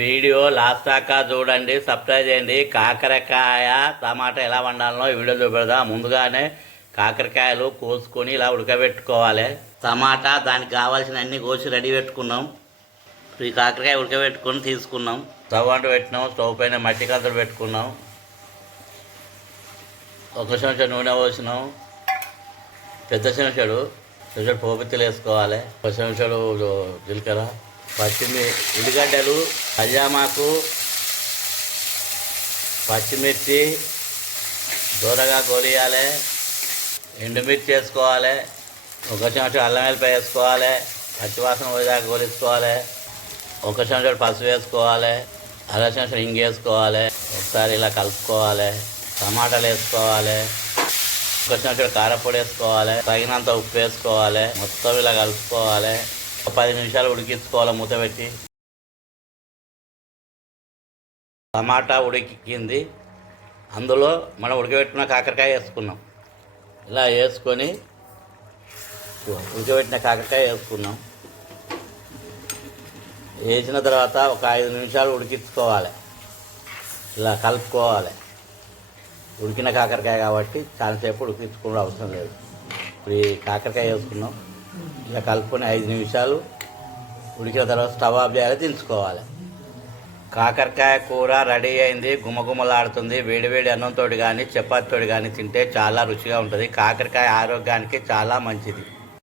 Video last దాకా చూడండి subscribe చేయండి. కాకరకాయ టమాటా ఎలా వండాలనో ఈ వీడియో చూపెడదాం. ముందుగానే కాకరకాయలు కోసుకొని ఇలా ఉడకబెట్టుకోవాలి. టమాటా దానికి కావాల్సిన అన్ని కోసి రెడీ పెట్టుకున్నాం. ఈ కాకరకాయ ఉడకబెట్టుకొని తీసుకున్నాం. స్టవ్ అంటూ పెట్టినాం స్టవ్ పైన మట్టి కంతలు పెట్టుకున్నాం. ఒక చెంచా నూనె పోసినాం. పెద్ద చెంచాడు. చెంచాడు పోపిత్తులు వేసుకోవాలి ఒక చెంచాడు జీలకర్ర. పచ్చిమి ఉల్లిగడ్డలు పజామాకు పచ్చిమిర్చి దూరగా గోలియాలి ఎండుమిర్చి వేసుకోవాలి ఒక చెంచా అల్లం వెల్లిపాయ వేసుకోవాలి పచ్చివాసన పోయేదాకా గోలించుకోవాలి ఒక చెంచా పసుపు వేసుకోవాలి అర చెంచా ఇంగి వేసుకోవాలి ఒకసారి ఇలా కలుపుకోవాలి టమాటాలు వేసుకోవాలి ఒక చెంచా కారపొడి వేసుకోవాలి తగినంత ఉప్పు వేసుకోవాలి మొత్తం ఇలా కలుపుకోవాలి. పది నిమిషాలు ఉడికించుకోవాలి మూత పెట్టి. టమాటా ఉడికింది. అందులో మనం ఉడకబెట్టుకున్న కాకరకాయ వేసుకున్నాం. ఇలా వేసుకొని ఉడకబెట్టిన కాకరకాయ వేసుకున్నాం. వేసిన తర్వాత ఒక ఐదు నిమిషాలు ఉడికించుకోవాలి. ఇలా కలుపుకోవాలి. ఉడికిన కాకరకాయ కాబట్టి చాలాసేపు ఉడికించుకోవడం అవసరం లేదు. ఇప్పుడు ఈ కాకరకాయ వేసుకున్నాం. ఇలా కలుపుకొని ఐదు నిమిషాలు ఉడికిన తర్వాత స్టవ్ ఆఫ్ చేయాలి దించుకోవాలి. కాకరకాయ కూర రెడీ అయింది గుమగుమలాడుతుంది. వేడివేడి అన్నంతో కానీ చపాతీతో కానీ తింటే చాలా రుచిగా ఉంటుంది. కాకరకాయ ఆరోగ్యానికి చాలా మంచిది.